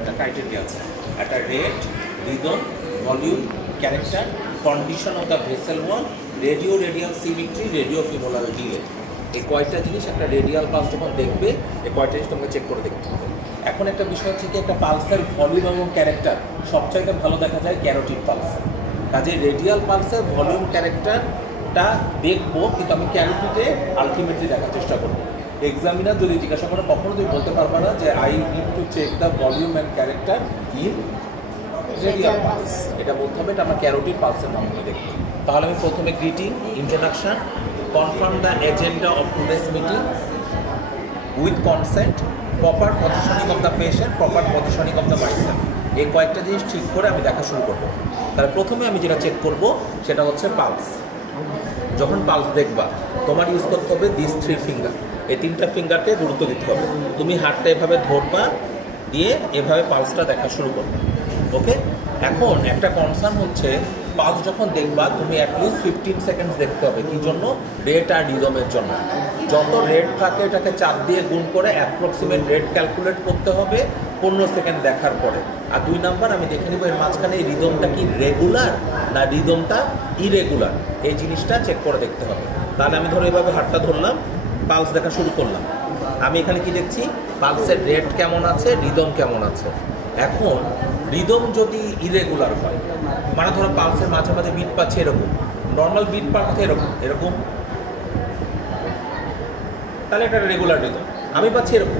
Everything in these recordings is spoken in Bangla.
একটা ক্রাইটেরিয়া আছে, একটা rate, rhythm, volume, character, condition of the vessel wall, radial symmetry, radio femoral delay. এই কয়টা জিনিস একটা রেডিয়াল পালস যখন দেখবে, এই কয়টা জিনিস তোমাকে চেক করে দেখতে হবে। এখন একটা বিষয় হচ্ছে কি, একটা পালসের ভলিউম এবং ক্যারেক্টার সবচাইতে ভালো দেখা যায় ক্যারোটিড পালস। কাজে রেডিয়াল পালসের ভলিউম ক্যারেক্টারটা দেখবো, কিন্তু আমি ক্যারোটিডে আলটিমেটলি দেখার চেষ্টা করবো। এক্সামিনার যদি জিজ্ঞাসা করে, কখনো তুমি বলতে পারবা না যে I need to check the volume and character in radial pulse. এটা বলতে হবে, এটা আমরা ক্যারোটিড পালসের মাধ্যমে দেখব। তাহলে আমি প্রথমে greeting, introduction, confirm the agenda of today's meeting with consent, proper positioning of the patient, proper positioning of the myself. এই কয়েকটা জিনিস ঠিক করে আমি দেখা শুরু করবো। তাহলে প্রথমে আমি যেটা চেক করব সেটা হচ্ছে পালস। যখন পালস দেখবা, তোমার ইউজ করতে হবে দিস 3 ফিঙ্গার। এই 3টা ফিঙ্গারকে গুরুত্ব দিতে হবে। তুমি হাতটা এভাবে ধরবা, দিয়ে এভাবে পালসটা দেখা শুরু করবে। ওকে, এখন একটা কনসার্ন হচ্ছে, পালস যখন দেখবা তুমি অ্যাটলিস্ট 15 সেকেন্ডস দেখতে হবে। কি জন্য? রেট আর রিদমের জন্য। যত রেট থাকে এটাকে 4 দিয়ে গুণ করে অ্যাপ্রক্সিমেট রেট ক্যালকুলেট করতে হবে 15 সেকেন্ড দেখার পরে। আর 2 নাম্বার আমি দেখে নেব এর মাঝখানে এই রিদমটা কি রেগুলার না রিদমটা ইরেগুলার, এই জিনিসটা চেক করে দেখতে হবে। তাহলে আমি ধরো এভাবে হাতটা ধরলাম, পালস দেখা শুরু করলাম। আমি এখানে কি দেখছি, পালসের রেট কেমন আছে, রিদম কেমন আছে। এখন রিদম যদি ইরেগুলার হয়, মানে ধরো পালসের মাঝে মাঝে বিট পাচ্ছে এরকম, নর্মাল বিট পাচ্ছে এরকম এরকম, তাহলে এটা রেগুলার রিদম। আমি পাচ্ছি এরকম,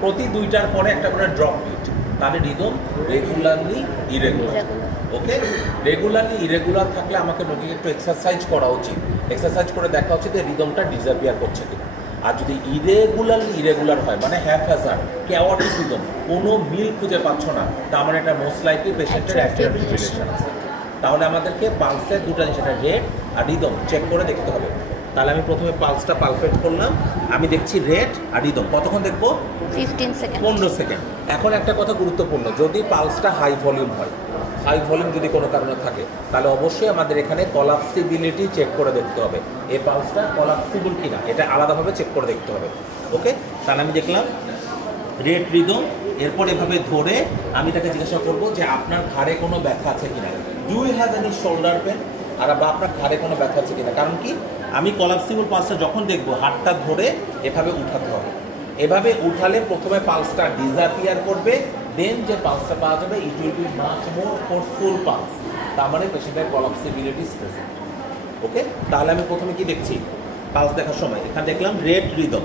প্রতি 2টার পরে একটা করে ড্রপ বিট, তাহলে রিদম রেগুলারলি ইরেগুলার। ওকে, রেগুলারলি ইরেগুলার থাকলে আমাকে রোগীকে একটু এক্সারসাইজ করা উচিত। এক্সারসাইজ করে দেখা উচিত যে রিদমটা ডিসঅ্যাপিয়ার করছে কিনা। আর যদি ইরেগুলার হয়, মানে হ্যাফহ্যাজার্ড কেওয়াটিক রিদম, কোনো মিল খুঁজে পাচ্ছ না, তার মানে এটা মোস্ট লাইকলি পেশেন্টের অ্যাট্রিয়াল ফিব্রিলেশন আছে। তাহলে আমাদেরকে পালসের 2টা জিনিস, এটা রেট আর রিদম চেক করে দেখতে হবে। তাহলে আমি প্রথমে পালসটা পালপেট করলাম, আমি দেখছি রেট আর রিদম। কতক্ষণ দেখবো? 15 সেকেন্ড। এখন একটা কথা গুরুত্বপূর্ণ, যদি পালসটা হাই ভলিউম হয়, হাই ভলিউম যদি কোনো কারণে থাকে, তাহলে অবশ্যই আমাদের এখানে কলাপসিবিলিটি চেক করে দেখতে হবে। এই পালসটা কলাপসিবল কিনা এটা আলাদাভাবে চেক করে দেখতে হবে। ওকে, তাহলে আমি দেখলাম রেট, রিদম। এরপর এভাবে ধরে আমি তাকে জিজ্ঞাসা করবো যে আপনার ঘাড়ে কোনো ব্যথা আছে কিনা, do you have any shoulder pain, আর বা আপনার ঘাড়ে কোনো ব্যথা আছে কিনা। কারণ কি, আমি কলাপসিবল পালসটা যখন দেখবো, হাতটা ধরে এভাবে উঠাতে হবে। এভাবে উঠালে প্রথমে পালসটা ডিসঅ্যাপিয়ার করবে, দেন যে পালসটা পাওয়া যাবে it will be much more forceful pulse, তার মানে পেশেন্টের কলাপসিবিলিটি ইজ প্রেজেন্ট। ওকে, তাহলে আমি প্রথমে কি দেখছি, পালস দেখার সময় এখানে দেখলাম রেট, রিদম।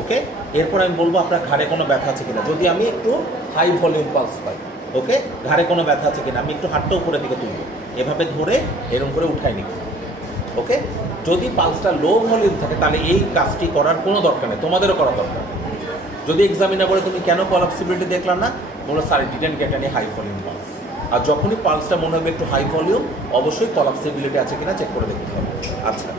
ওকে, এরপর আমি বলবো আপনার ঘাড়ে কোনো ব্যথা আছে কিনা। যদি আমি একটু হাই ভলিউম পালস পাই, ওকে, ঘাড়ে কোনো ব্যথা আছে কিনা, আমি একটু হাতটা উপরের দিকে তুলব, এভাবে ধরে এরকম করে উঠাই নিব। ওকে, যদি পালসটা লো ভলিউম থাকে, তাহলে এই কাজটি করার কোনো দরকার নেই, তোমাদেরও করা দরকার। যদি এক্সামিনার বলে তুমি কেন কলাপসিবিলিটি দেখলাম না, বলো sir didn't get any high volume pulse. আর যখনই পালসটা মনে হবে একটু হাই ভলিউম, অবশ্যই কলাপসিবিলিটি আছে কিনা চেক করে দেখতে হবে। আচ্ছা,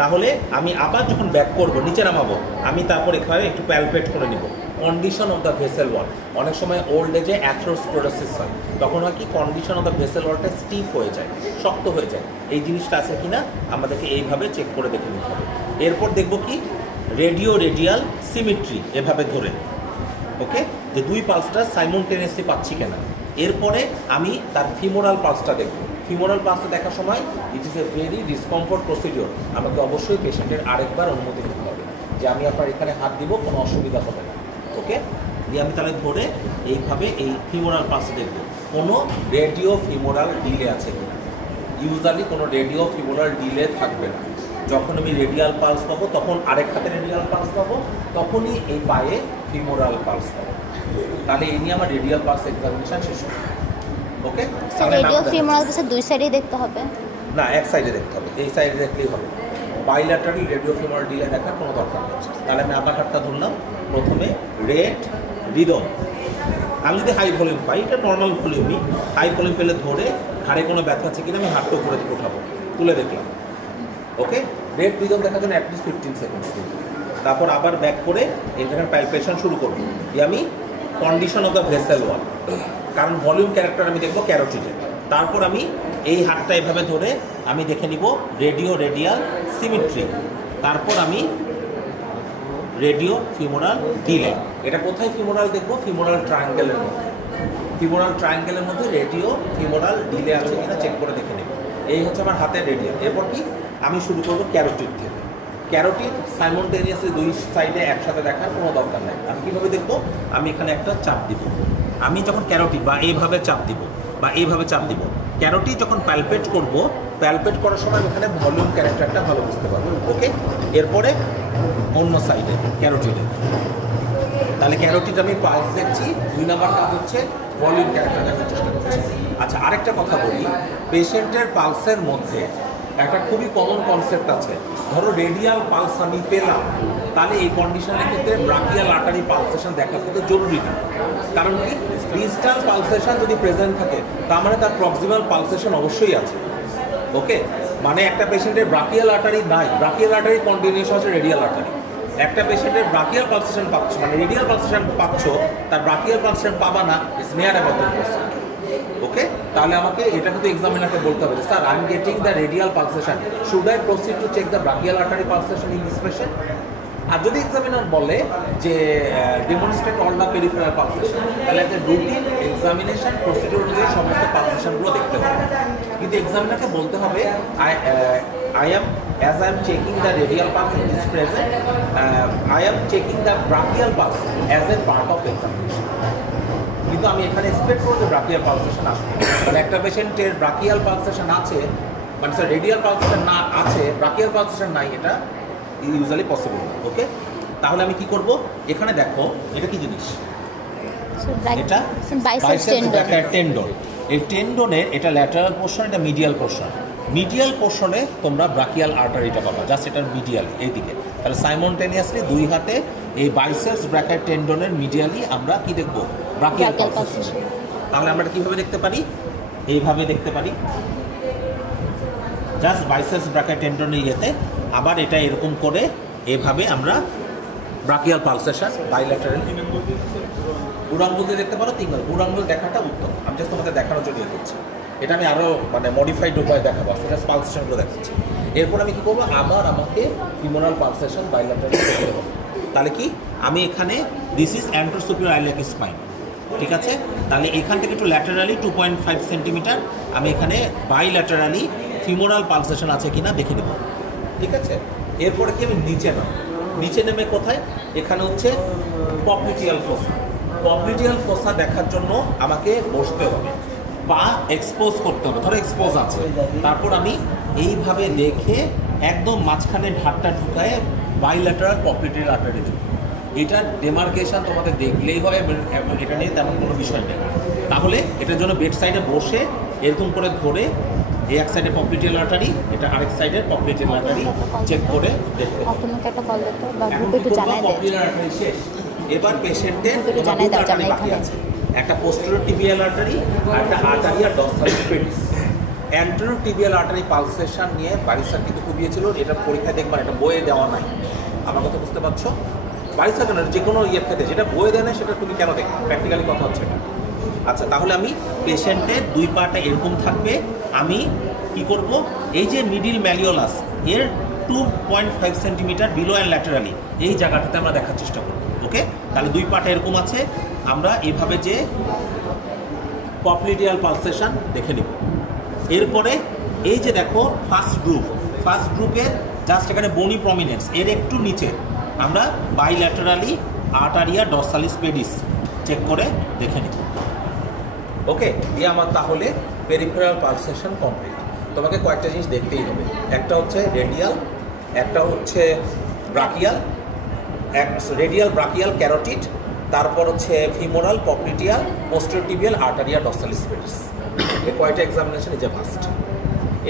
তাহলে আমি আবার যখন ব্যাক করবো, নিচে নামাবো, আমি তারপর এখানে একটু প্যালপেট করে নিব কন্ডিশন অফ দ্য ভেসেল ওয়াল। অনেক সময় ওল্ড এজে অ্যাথেরোস্ক্লেরোসিস হয়, তখন হয় কি কন্ডিশন অফ দ্য ভেসেল ওয়ালটা স্টিফ হয়ে যায়, শক্ত হয়ে যায়। এই জিনিসটা আছে কিনা আমাদেরকে এইভাবে চেক করে দেখে নিতে হবে। এরপর দেখবো কি, রেডিয়াল সিমেট্রি, এভাবে ধরে, ওকে, যে 2 পালসটা সাইমultaneously পাচ্ছি কিনা। এরপরে আমি তার ফিমোরাল পালসটা দেখব। ফিমোরাল পালসটা দেখার সময় it is a very discomfort procedure. আমাকে অবশ্যই পেশেন্টের আরেকবার অনুমতি দিতে হবে যে আমি আপনার এখানে হাত দিব, কোনো অসুবিধা হবে না। ওকে, দিয়ে আমি তাহলে ধরে এইভাবে এই ফিমোরাল পালসটা দেখব, কোনো রেডিও ফিমোরাল ডিলে আছে কিনা। ইউজুয়ালি কোনো রেডিও ফিমোরাল ডিলে থাকবে না। যখন আমি রেডিয়াল পালস পাবো, তখন আরেক হাতে রেডিয়াল পালস পাবো, তখনই এই পায়ে ফিমোরাল পালস পাবো। তাহলে এই নিয়ে আমার রেডিয়াল পালস এক্সামিনেশন শেষ হবে। ওকে, রেডিও ফিমোরাল পালস 2 সাইডেই দেখতে হবে না, এক সাইডে দেখতে হবে, এই সাইডে দেখলেই হবে। বাইল্যাটারাল রেডিও ফিমোরাল ডিলে দেখার কোনো দরকার নেই। তাহলে আমি আবার হাতটা ধরলাম, প্রথমে রেট, রিদম। আমি যদি হাই ভলিউম পাই, এটা নর্মাল ভলিউমই, হাই ভলিউম পেলে ধরে ঘাড়ে কোনো ব্যথা আছে কিনা আমি হাতটা উপরে দিকে উঠাবো, তুলে দেখলাম। ওকে, রেট, রিদম দেখার জন্য অ্যাটলিস্ট 15 সেকেন্ডস। তারপর আবার ব্যাক করে এখানে প্যালপেশন শুরু করবো, যে আমি কন্ডিশন অফ দ্য ভেসেল ওয়াল, কারণ ভলিউম ক্যারেক্টার আমি দেখবো ক্যারোটিডে। তারপর আমি এই হাতটা এভাবে ধরে আমি দেখে নিব রেডিয়াল সিমেট্রি, তারপর আমি রেডিও ফিমোরাল ডিলে। এটা কোথায় ফিমোরাল দেখবো? ফিমোরাল ট্রায়াঙ্গেলের মধ্যে। ফিমোরাল ট্রায়াঙ্গেলের মধ্যে রেডিও ফিমোরাল ডিলে আছে কিনা চেক করে দেখে নেব। এই হচ্ছে আমার হাতের রেডিয়াল। এরপর কি আমি শুরু করবো ক্যারোটিড থেকে। ক্যারোটিড সাইমultaneously দুই সাইডে একসাথে দেখার কোনো দরকার নেই। আমি কীভাবে দেখবো? আমি এখানে একটা চাপ দিব। আমি যখন ক্যারোটিড বা এইভাবে চাপ দিব বা এইভাবে চাপ দিব, ক্যারোটিড যখন প্যালপেট করব, প্যালপেট করার সময় এখানে ভলিউম ক্যারেক্টারটা ভালো বুঝতে পারবো। ওকে, এরপরে অন্য সাইডে ক্যারোটিডে, তাহলে ক্যারোটিড আমি পালস দেখছি। 2 নাম্বার কাজ হচ্ছে ভলিউম ক্যারেক্টার দেখার চেষ্টা করছি। আচ্ছা, আরেকটা কথা বলি, পেশেন্টের পালসের মধ্যে একটা খুবই কমন কনসেপ্ট আছে। ধরো রেডিয়াল পালস আমি পেলাম, তাহলে এই কন্ডিশনের ক্ষেত্রে ব্রাকিয়াল আর্টারি পালসেশন দেখা কিন্তু জরুরি না। কারণ কি, ডিস্টাল পালসেশন যদি প্রেজেন্ট থাকে তার মানে তার প্রক্সিমাল পালসেশন অবশ্যই আছে। ওকে, মানে একটা পেশেন্টের ব্রাকিয়াল আর্টারি নাই, ব্রাকিয়াল আর্টারি কন্টিনিউশন হচ্ছে রেডিয়াল আর্টারি। একটা পেশেন্টের ব্রাকিয়াল পালসেশন পাচ্ছ, মানে রেডিয়াল পালসেশন পাচ্ছ, তার ব্রাকিয়াল পালসেশন পাবা না, ইটস নিয়ার অ্যাবাউট 10%। ওকে, তাহলে আমাকে এটা কিন্তু এক্সামিনারকে বলতে হবে, sir I am getting the radial pulsation, should I proceed to check the brachial artery pulsation in this patient? আর যদি এক্সামিনার বলে যে demonstrate all the peripheral pulsation, তাহলে একটা রুটিন এক্সামিনেশন প্রসিডিউর অনুযায়ী সমস্ত পালসেশনগুলো দেখতে হবে। কিন্তু এক্সামিনারকে বলতে হবে I am checking the radial pulse it is present, I am checking the brachial pulse as a part of examination. কিন্তু আমি এখানে এক্সপেক্ট করব যে ব্রাকিয়াল পালসেশন আসবে। মানে একটা পেশেন্টের ব্রাকিয়াল পালসেশন আছে, মানে স্যার রেডিয়াল পালসেশন না আছে, ব্রাকিয়াল পালসেশন নাই, এটা ইউজুয়ালি পসিবল না। ওকে, তাহলে আমি কি করব? এখানে দেখো এটা কি জিনিস? এটা বাইসেপস টেন্ডন। এই টেন্ডনের এটা ল্যাটারাল পোর্শন, এটা মিডিয়াল পোর্শন। মিডিয়াল পোর্শনে তোমরা ব্রাকিয়াল আর্টারিটা পাবা, জাস্ট এটার মিডিয়াল এইদিকে। তাহলে সাইমultaneously দুই হাতে এই বাইসেপস ব্র্যাকেট টেন্ডনের মিডিয়ালি আমরা কি দেখব? Brachial pulsation. তাহলে আমরা কিভাবে দেখতে পারি? এইভাবে দেখতে পারি, জাস্ট বাইসেপস ব্র্যাকেট টেন্ডনের ইয়েতে। আবার এটা এরকম করে এভাবে আমরা ব্রাকিয়াল পালসেশন বাইল্যাটারাল বুড়াঙ্গুল দিয়ে দেখতে পারো। 3 বুড়াঙ্গুল দেখাটা উত্তম, আমি জাস্ট তোমাদের দেখানোর জন্য করছি। এটা আমি আরও মানে মডিফাইড উপায়ে দেখাবো, সেটা পালসেশনগুলো দেখাচ্ছি। এরপর আমি কী করবো? আবার আমাকে ফিমোরাল পালসেশন বাইল্যাটারাল করতে হবে। তাহলে কি আমি এখানে দিস ইজ অ্যান্টোসুপিরিয়র আইলিয়াক স্পাইন, ঠিক আছে? তাহলে এখান থেকে একটু ল্যাটারালি 2.5 সেন্টিমিটার আমি এখানে বাইল্যাটারালি ফিমোরাল পালসেশন আছে কিনা দেখে নেব, ঠিক আছে? এরপরে কি আমি নিচে নেমে কোথায়? এখানে হচ্ছে পপ্লিটিয়াল ফোসা। পপ্লিটিয়াল ফোসা দেখার জন্য আমাকে বসতে হবে, পা এক্সপোজ করতে হবে। ধরো এক্সপোজ আছে, তারপর আমি এইভাবে দেখে একদম মাঝখানে ঢাকটা ঢুকায় বাইল্যাটারাল পপ্লিটিয়াল আর্টারি দেব। এটার ডেমার্কেশন তোমাদের দেখলেই হয়, এটা নিয়ে তেমন কোনো বিষয় নেই। তাহলে এটার জন্য বেড সাইডে বসে এরকম করে ধরে এই এক সাইডে পপ্লিটিয়াল আর্টারি, এটা আরেক সাইডের পপ্লিটিয়াল আর্টারি চেক করে দেখতে হবে। শেষ। এবার পেশেন্টের বাকি আছে একটা পোস্টেরিয়র টিবিয়াল আর্টারি আর একটা arteria dorsalis pedis. Anterior tibial artery pulsation নিয়ে বারিস্টার কিন্তু খুবিয়েছিল, এটা পরীক্ষায় দেখবার, এটা বইয়ে দেওয়া নাই। আমার কথা বুঝতে পারছো? বারিস্টার কেন যে কোনো ইয়ের ক্ষেত্রে যেটা বইয়ে দেয় না সেটা তুমি কেন দেখবে? প্র্যাকটিক্যালি কথা হচ্ছে না। আচ্ছা, তাহলে আমি পেশেন্টের 2 পাটা এরকম থাকবে। আমি কি করব? এই যে মিডিল ম্যালিওলাস এর 2.5 সেন্টিমিটার বিলো অ্যান্ড ল্যাটারালি এই জায়গাটাতে আমরা দেখার চেষ্টা করব। ওকে, তাহলে 2 পাটা এরকম আছে, আমরা এভাবে যে পপ্লিটিয়াল পালসেশন দেখে নিব। এরপরে এই যে দেখো ফার্স্ট গ্রুপের জাস্ট এখানে বনি প্রমিনেন্স এর একটু নিচে আমরা বাইল্যাটারালি আর্টারিয়া ডরসালিস পেডিস চেক করে দেখে নিব। ওকে, দিয়ে আমার তাহলে পেরিফেরাল পালসেশন কমপ্লিট। তোমাকে কয়েকটা জিনিস দেখতেই হবে, একটা হচ্ছে রেডিয়াল, একটা হচ্ছে ব্রাকিয়াল, রেডিয়াল ব্রাকিয়াল ক্যারোটিড, তারপর হচ্ছে femoral পপ্লিটিয়াল posterior tibial আর্টারিয়া dorsalis pedis. এই কয়টা এক্সামিনেশন ইজ এ মাস্ট।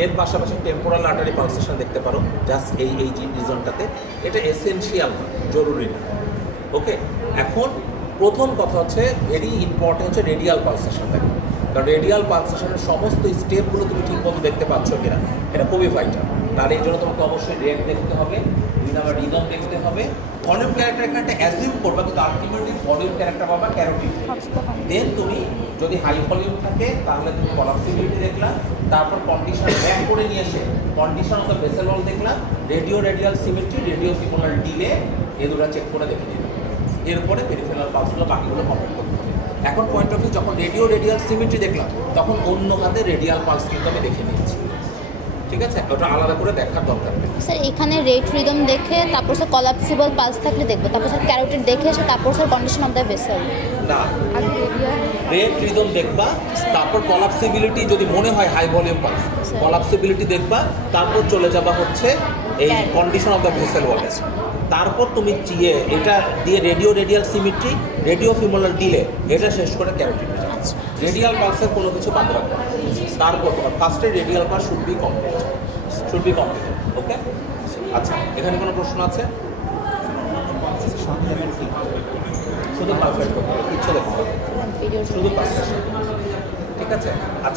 এর পাশাপাশি টেম্পোরাল আর্টারি পালসেশন দেখতে পারো, জাস্ট এই রিজনটাতে। এটা এসেনশিয়াল না, জরুরি না। ওকে, এখন প্রথম কথা হচ্ছে ভেরি ইম্পর্টেন্ট হচ্ছে রেডিয়াল পালসেশন দেখো, কারণ রেডিয়াল পালসেশনের সমস্ত স্টেপগুলো তুমি ঠিক মতো দেখতে পাচ্ছ কিনা, এটা খুবই ভাইটাল। তাহলে এই জন্য তোমাকে অবশ্যই রেট দেখতে হবে, 2 নাম্বার রিদম দেখতে হবে। ভলিউম ক্যারেক্টার এখানে অ্যাজিউম করবা, কিন্তু আলটিমেটলি ভলিউম ক্যারেক্টার পাবা ক্যারোটিড। দেন তুমি যদি হাই ভলিউম থাকে তাহলে তুমি কলাপসিবিলিটি দেখলা, তারপর কন্ডিশন ব্যাক করে নিয়ে এসে কন্ডিশন অফ দ্য ভেসেল ওয়াল দেখলাম, radio radial symmetry, radio femoral delay, এই দুটো চেক করে দেখে নিলাম। এরপরে পেরিফেরাল পালসগুলো বাকিগুলো কমপ্লিট করতে হবে। এখন পয়েন্ট অফ ভিউ যখন রেডিও রেডিয়াল সিমেট্রি দেখলাম তখন অন্য হাতে রেডিয়াল পালস কিন্তু আমি দেখে নিয়েছি, ঠিক আছে? ওটা আলাদা করে দেখার দরকার নেই। স্যার এখানে রেট রিদম দেখে তারপর স্যার কলাপসিবল পালস থাকলে দেখবো, তারপর স্যার ক্যারোটিড দেখে এসে তারপর sir condition of the vessel. না, রেট রিদম দেখবা, তারপর কলাপসিবিলিটি যদি মনে হয় হাই ভলিউম পালস, কলাপসিবিলিটি দেখবা, তারপর চলে যাবা হচ্ছে এই কন্ডিশন অফ দ্য ভেসেল ওয়ালে। তারপর তুমি এটা দিয়ে radio radial symmetry, radio femoral delay, এটা শেষ করে ক্যারোটিড। রেডিয়াল পালসের কোনো কিছু বাদ রাখবে, তারপর ফার্স্টে radial pulse should be complete, okay? আচ্ছা, এখানে কোনো প্রশ্ন আছে? শুধু পারফেক্ট করতে হবে, কিচ্ছু দেখতে হবে, শুধু পারফেক্ট, ঠিক আছে? আচ্ছা।